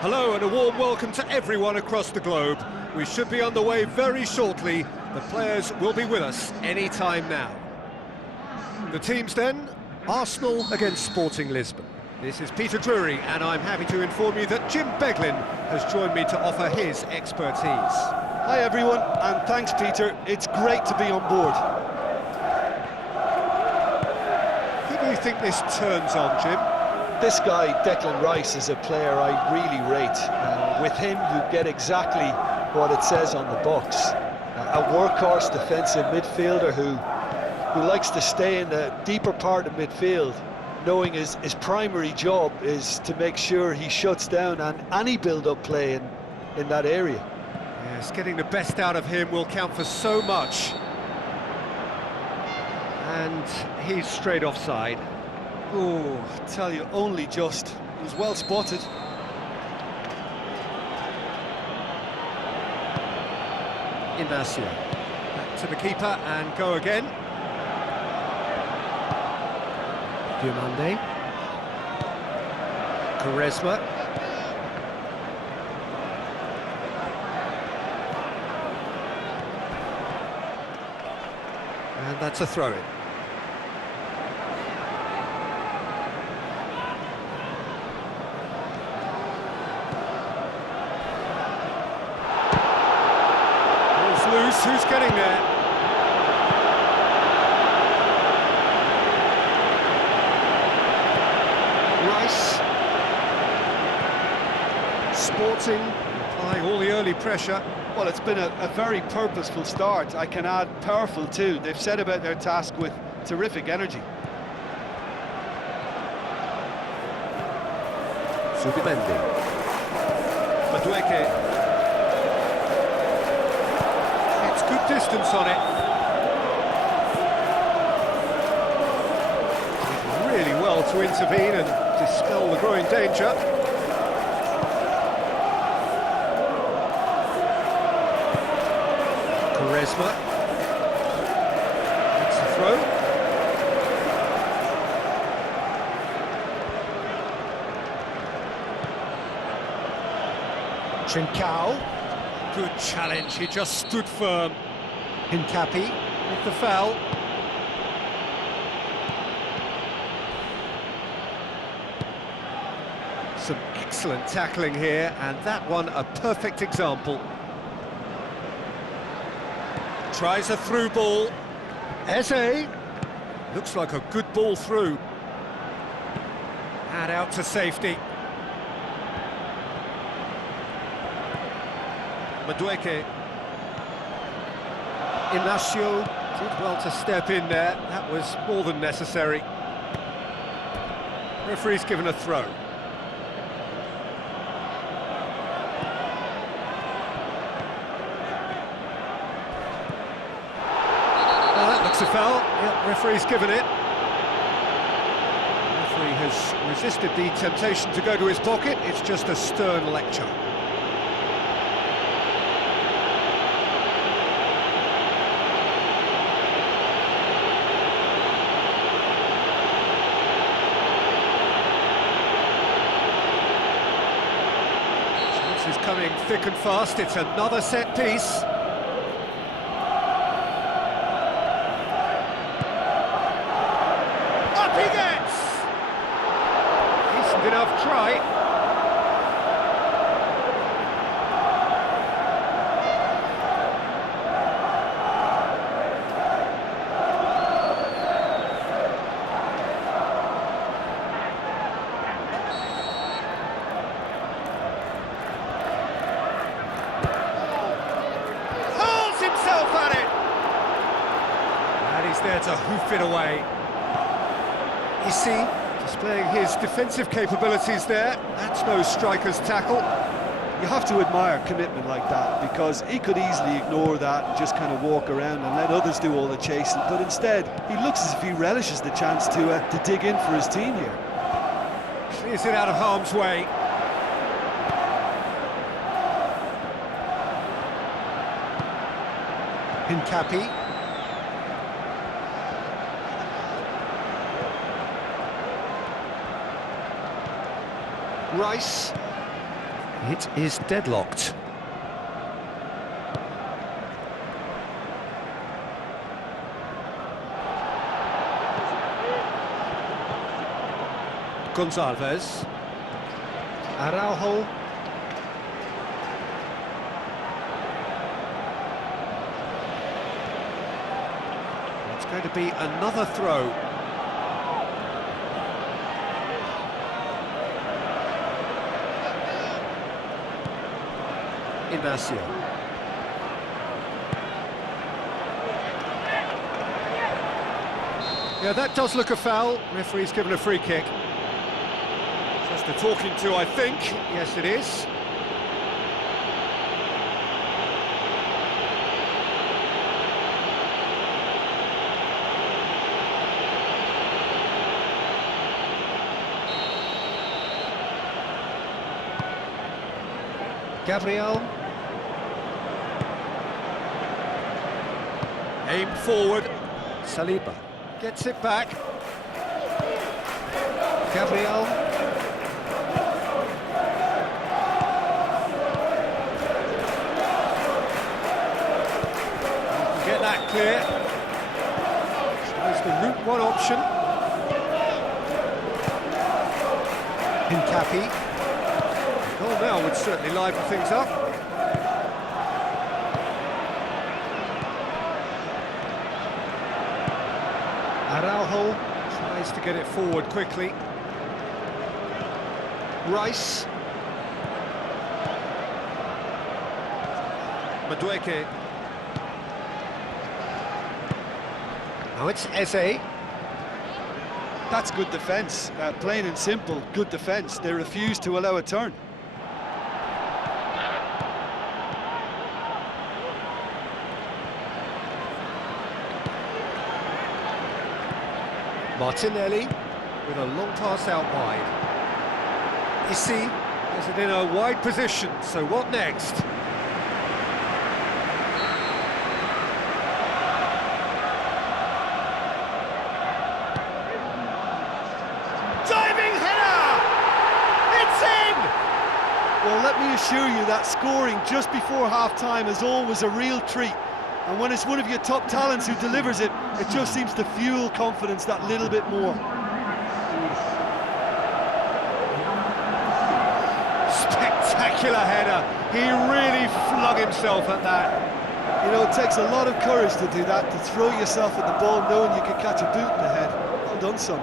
Hello and a warm welcome to everyone across the globe. We should be on the way very shortly. The players will be with us any time now. The teams then, Arsenal against Sporting Lisbon. This is Peter Drury and I'm happy to inform you that Jim Beglin has joined me to offer his expertise. Hi everyone, and thanks Peter, it's great to be on board. Who do you think this turns on, Jim? This guy, Declan Rice, is a player I really rate. With him, you get exactly what it says on the box. A workhorse defensive midfielder who likes to stay in the deeper part of midfield, knowing his primary job is to make sure he shuts down any build-up play in that area. Yes, getting the best out of him will count for so much. And he's straight offside. Oh, I tell you, only just. It was well spotted. Inacio. Back to the keeper and go again. Diomande. Quaresma. And that's a throw-in. Loose, who's getting there? Rice. Sporting, applying all the early pressure. Well, it's been a very purposeful start. I can add powerful too. They've set about their task with terrific energy. Subimendi. Madueke. Good distance on it. Did really well to intervene and dispel the growing danger. Quaresma. That's the throw. Trincao. Good challenge, he just stood firm. Hincapi with the foul. Some excellent tackling here, and that one a perfect example. Tries a through ball. Eze. Looks like a good ball through. And out to safety. Madueke. Inacio did well to step in there. That was more than necessary. Referee's given a throw. That looks a foul. Yep, referee's given it. Referee has resisted the temptation to go to his pocket. It's just a stern lecture. Is coming thick and fast. It's another set piece. Up he gets! Decent enough try. At it, and he's there to hoof it away. You see, displaying his defensive capabilities there. That's no striker's tackle. You have to admire commitment like that, because he could easily ignore that and just kind of walk around and let others do all the chasing, but instead he looks as if he relishes the chance to dig in for his team here. Clears it out of harm's way. Hincapi. Rice. It is deadlocked. Gonçalves. Araujo. It's going to be another throw. Ignacio. Yeah, that does look a foul. Referee's given a free kick. Just a talking to, I think. Yes, it is. Gabriel. Aim forward. Saliba gets it back. Gabriel. Get that clear. Tries the route one option. Hincapi. Goal now would certainly liven things up. Araujo tries to get it forward quickly. Rice. Madueke. Now it's Eze. That's good defence, plain and simple, good defence. They refuse to allow a turn. Martinelli with a long pass out wide. Issy has it in a wide position, so what next? Diving header! It's in! Well, let me assure you that scoring just before half-time is always a real treat. And when it's one of your top talents who delivers it, it just seems to fuel confidence that little bit more. Spectacular header. He really flung himself at that. You know, it takes a lot of courage to do that, to throw yourself at the ball knowing you could catch a boot in the head. Well done, son.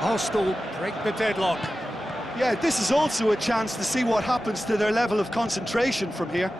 Arsenal break the deadlock. Yeah, this is also a chance to see what happens to their level of concentration from here.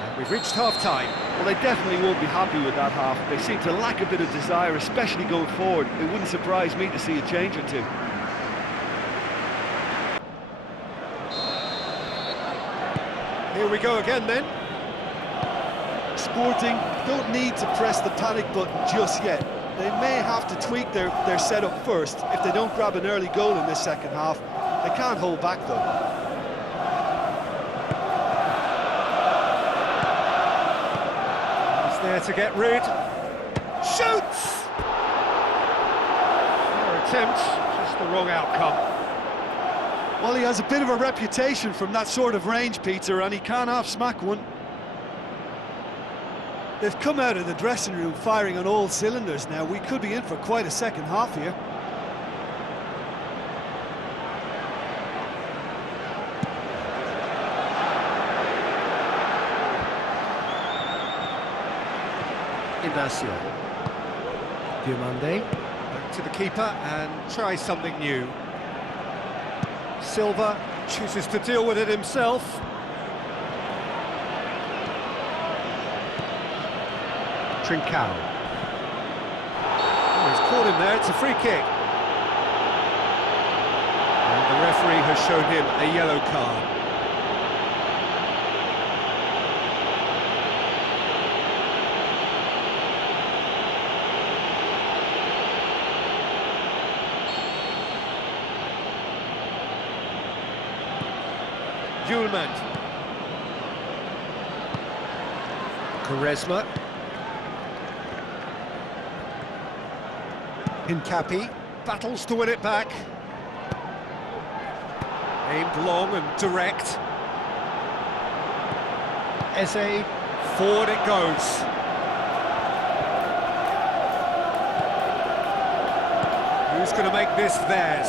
And we've reached half-time. Well, they definitely won't be happy with that half. They seem to lack a bit of desire, especially going forward. It wouldn't surprise me to see a change or two. Here we go again then. Sporting don't need to press the panic button just yet. They may have to tweak their setup first if they don't grab an early goal in this second half. They can't hold back though. He's there to get rid. Shoots! Fair attempt, just the wrong outcome. Well, he has a bit of a reputation from that sort of range, Peter, and he can't half-smack one. They've come out of the dressing room firing on all cylinders now. We could be in for quite a second half here. Ignacio. Diomande. Back to the keeper and try something new. Silva chooses to deal with it himself. Trincao. Oh, he's caught him there, it's a free kick. And the referee has shown him a yellow card. Julemand. Quaresma. Hincapi battles to win it back. Aimed long and direct. Eze, forward it goes. Who's going to make this theirs?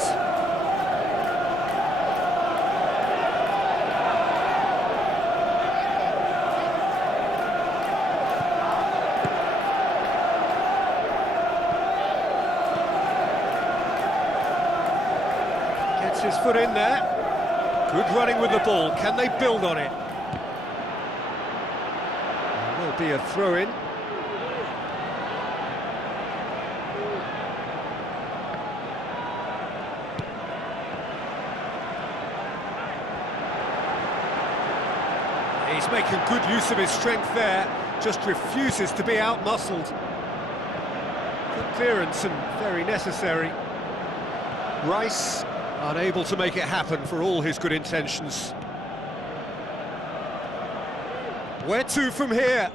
Gets his foot in there. Good running with the ball. Can they build on it? There will be a throw-in. He's making good use of his strength there, just refuses to be out-muscled. Good clearance and very necessary. Rice unable to make it happen for all his good intentions. Where to from here?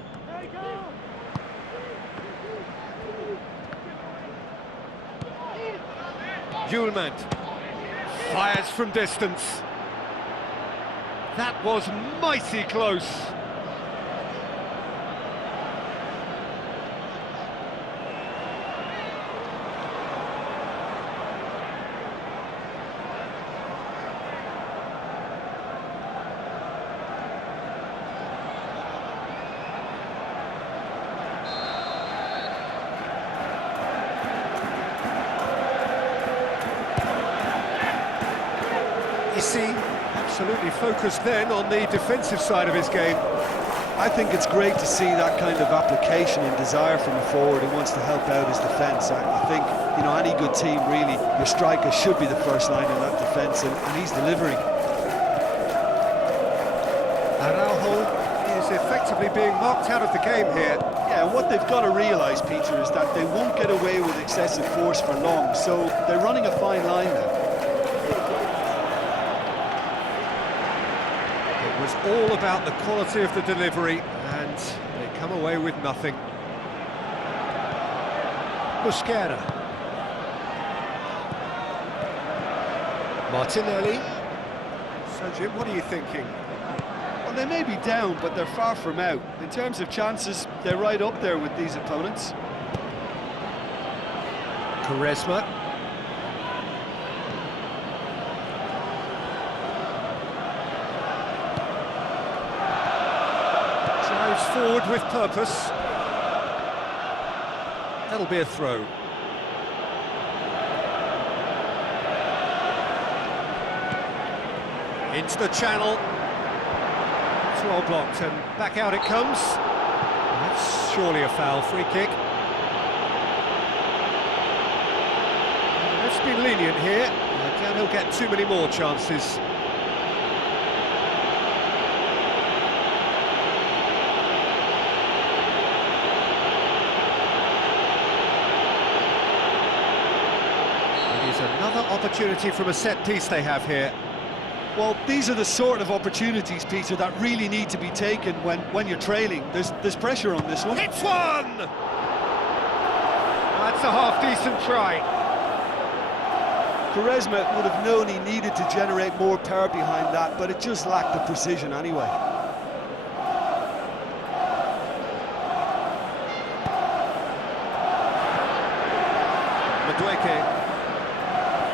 Julemand fires from distance. That was mighty close. Absolutely focused then on the defensive side of his game. I think it's great to see that kind of application and desire from a forward who wants to help out his defence. I think, you know, any good team, really, your striker should be the first line in that defence, and he's delivering. Araujo is effectively being marked out of the game here. Yeah, and what they've got to realise, Peter, is that they won't get away with excessive force for long, so they're running a fine line now. It was all about the quality of the delivery, and they come away with nothing. Busquera. Martinelli. So, Jim, what are you thinking? Well, they may be down, but they're far from out. In terms of chances, they're right up there with these opponents. Quaresma. Drives forward with purpose. That'll be a throw. Into the channel. It's well blocked, and back out it comes. That's surely a foul, free kick. Let's be lenient here. I doubt he'll get too many more chances. It is another opportunity from a set piece they have here. Well, these are the sort of opportunities, Peter, that really need to be taken when you're trailing. There's pressure on this one. Hits one! That's a half-decent try. Quaresma would have known he needed to generate more power behind that, but it just lacked the precision anyway. Madueke.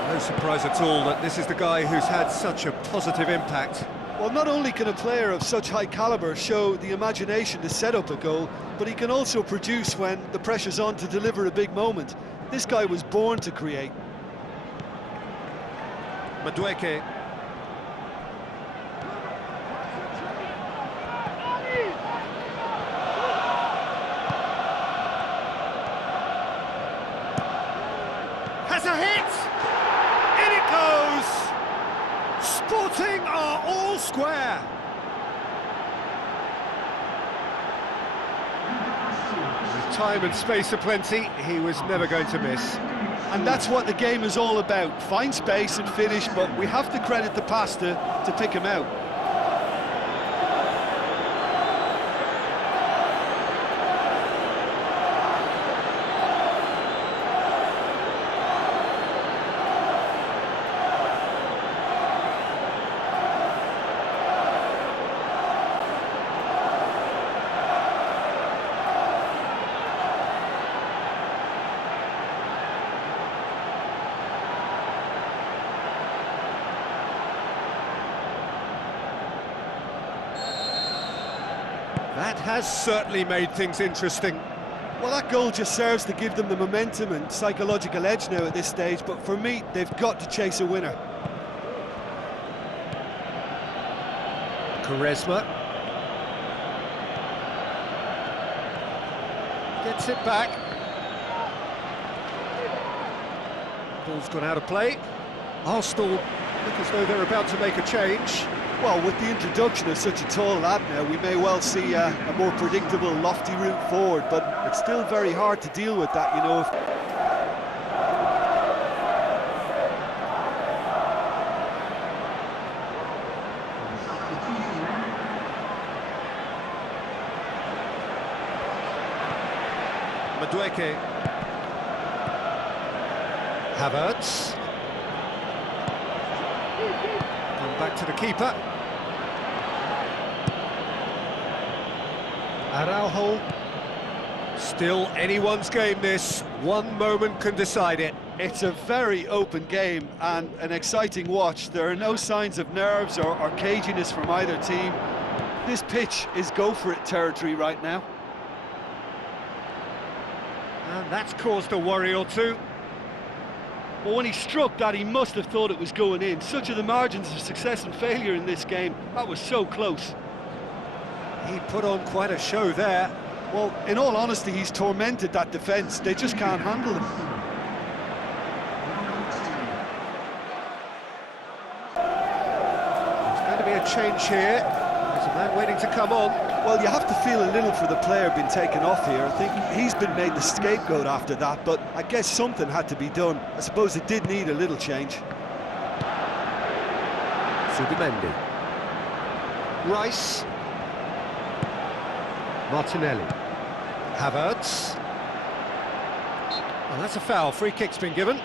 No surprise at all that this is the guy who's had such a positive impact. Well, not only can a player of such high calibre show the imagination to set up a goal, but he can also produce when the pressure's on to deliver a big moment. This guy was born to create. Madueke. Has a hit! In it goes! Sporting are all square. With time and space aplenty, he was never going to miss. And that's what the game is all about. Find space and finish, but we have to credit the pass to pick him out. That has certainly made things interesting. Well, that goal just serves to give them the momentum and psychological edge now at this stage, but for me, they've got to chase a winner. Quaresma gets it back. Ball's gone out of play. Arsenal look as though they're about to make a change. Well, with the introduction of such a tall lad now, we may well see a more predictable, lofty route forward, but it's still very hard to deal with that, you know. Madueke. Havertz. Come back to the keeper. Araujo. Still anyone's game this. One moment can decide it. It's a very open game and an exciting watch. There are no signs of nerves or caginess from either team. This pitch is go-for-it territory right now. And that's caused a worry or two. Well, when he struck that, he must have thought it was going in. Such are the margins of success and failure in this game. That was so close. He put on quite a show there. Well, in all honesty, he's tormented that defence. They just can't handle him. There's going to be a change here. There's a man waiting to come on. Well, you have to feel a little for the player being taken off here. I think he's been made the scapegoat after that, but I guess something had to be done. I suppose it did need a little change. Subimendi. Rice. Martinelli. Havertz. And that's a foul. Free kick's been given.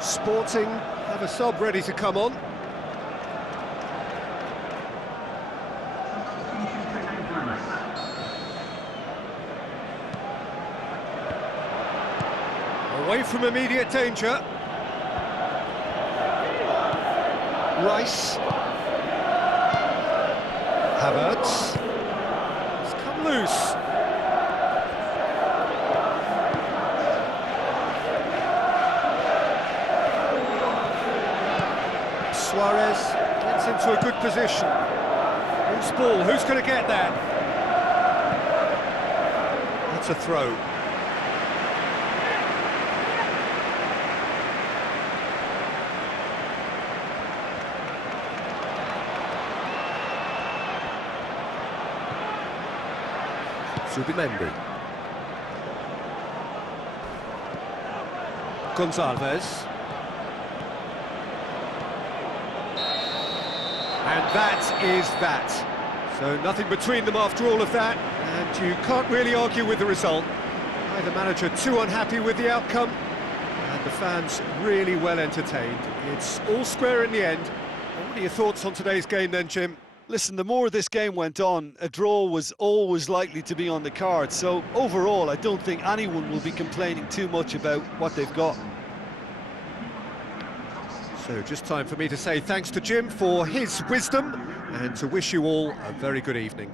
Sporting have a sub ready to come on. Away from immediate danger. Rice. Havertz. It's come loose. Suarez gets into a good position. Loose ball, who's going to get that? That's a throw. Subimendi. Gonçalves. And that is that. So nothing between them after all of that, and you can't really argue with the result. Neither manager too unhappy with the outcome, and the fans really well entertained. It's all square in the end. What are your thoughts on today's game then, Jim? Listen, the more this game went on, a draw was always likely to be on the card. So overall, I don't think anyone will be complaining too much about what they've got. So just time for me to say thanks to Jim for his wisdom and to wish you all a very good evening.